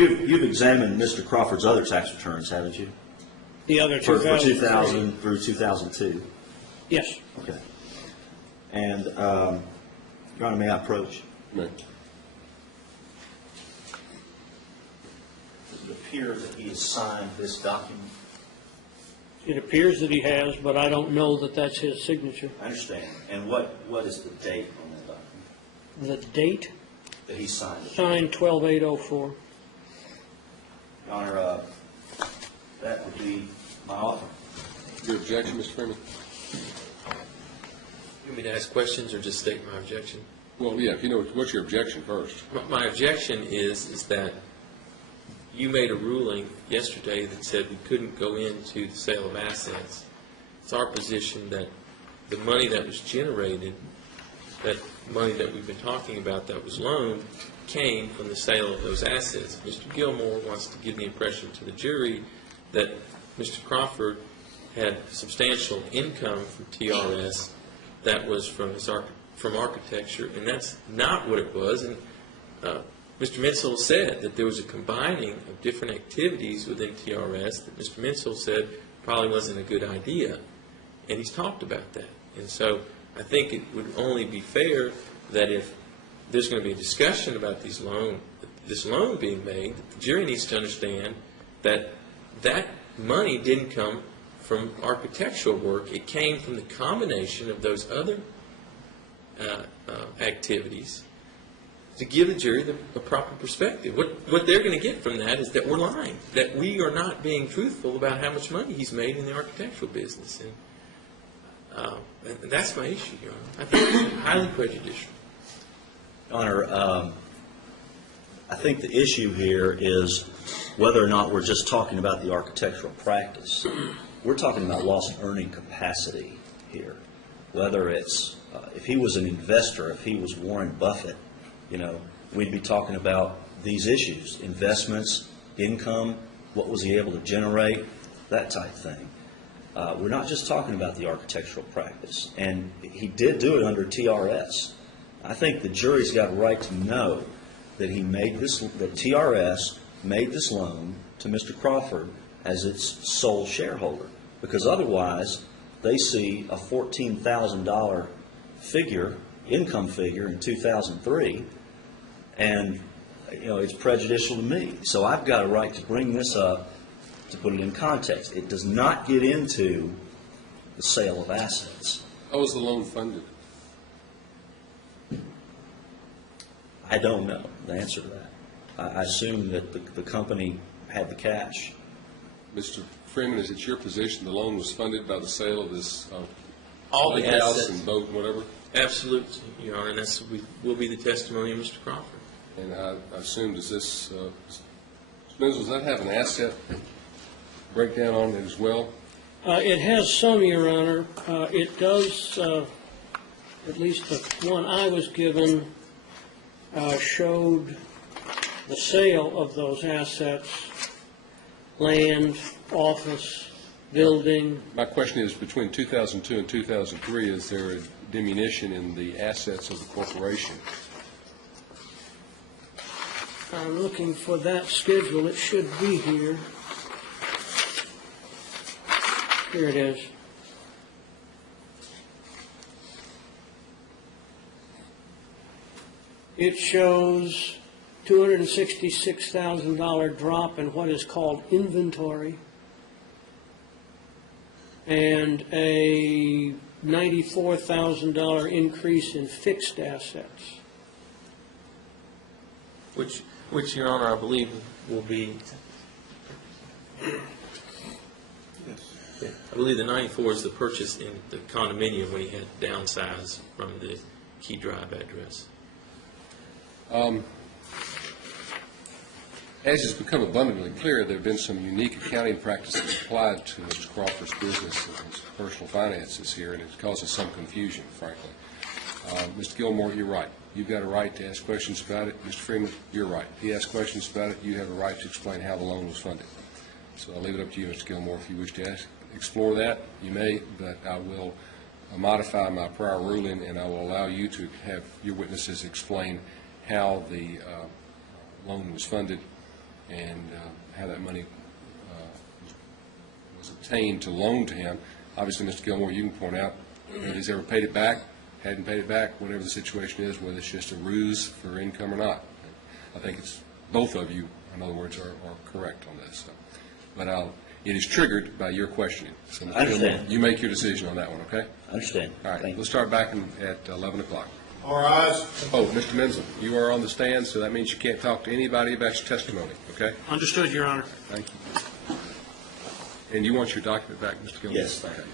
You've examined Mr. Crawford's other tax returns, haven't you? The other For 2000 through 2002. Yes. Okay. And Your Honor, may I approach? May. Does it appear that he has signed this document? It appears that he has, but I don't know that that's his signature. I understand. And what is the date on that document? The date? That he signed it? Signed 12/8/04. Your Honor, that would be my offer. Your objection, Mr. Freeman? You want me to ask questions or just state my objection? Well, yeah, if you know, what's your objection first? My objection is that you made a ruling yesterday that said we couldn't go into the sale of assets. It's our position that the money that was generated, that money that we've been talking about that was loaned, came from the sale of those assets. Mr. Gilmore wants to give the impression to the jury that Mr. Crawford had substantial income from TRS that was from architecture, and that's not what it was. And Mr. Mensel said that there was a combining of different activities within TRS that Mr. Mensel said probably wasn't a good idea, and he's talked about that. And so I think it would only be fair that if there's going to be a discussion about this loan being made, the jury needs to understand that that money didn't come from architectural work. It came from the combination of those other activities to give the jury a proper perspective. What they're going to get from that is that we're lying, that we are not being truthful about how much money he's made in the architectural business. And that's my issue, Your Honor. I think it's highly prejudicial. Your Honor, I think the issue here is whether or not we're just talking about the architectural practice. We're talking about loss of earning capacity here. Whether it's, if he was an investor, if he was Warren Buffett, we'd be talking about these issues: investments, income, what was he able to generate, that type thing. We're not just talking about the architectural practice. And he did do it under TRS. I think the jury's got a right to know that that TRS made this loan to Mr. Crawford as its sole shareholder, because otherwise they see a $14,000 income figure in 2003, and it's prejudicial to me. So I've got a right to bring this up to put it in context. It does not get into the sale of assets. How was the loan funded? I don't know the answer to that. I assume that the company had the cash. Mr. Freeman, is it your position the loan was funded by the sale of this All the house assets. and boat and whatever? Absolutely, Your Honor, and that will be the testimony of Mr. Crawford. And I assume, does this, does that have an asset breakdown on it as well? It has some, Your Honor. It does, at least the one I was given, showed the sale of those assets: land, office, building. My question is, between 2002 and 2003, is there a diminution in the assets of the corporation? I'm looking for that schedule. It should be here. Here it is. It shows $266,000 drop in what is called inventory and a $94,000 increase in fixed assets. Which, Your Honor, I believe will be. I believe the 94 is the purchase in the condominium when he had downsized from the key drive address. As has become abundantly clear, there have been some unique accounting practices applied to Mr. Crawford's business and his personal finances here, and it causes some confusion, frankly. Mr. Gilmore, you're right. You've got a right to ask questions about it. Mr. Freeman, you're right. He asked questions about it. You have a right to explain how the loan was funded. So I'll leave it up to you, Mr. Gilmore. If you wish to explore that, you may, but I will modify my prior ruling, and I will allow you to have your witnesses explain how the loan was funded and how that money was obtained to loan to him. Obviously, Mr. Gilmore, you can point out whether he's ever paid it back, hadn't paid it back, whatever the situation is, whether it's just a ruse for income or not. I think it's both of you, in other words, are correct on this. So. But it is triggered by your questioning. So, Mr. I understand. Gilmore, you make your decision on that one, okay? I understand. All right, Thank you. we'll start back at 11 o'clock. All rise. Oh, Mr. Menzel, you are on the stand, so that means you can't talk to anybody about your testimony, okay? Understood, Your Honor. Thank you. And you want your document back, Mr. Gilmore? Yes, thank you. Okay.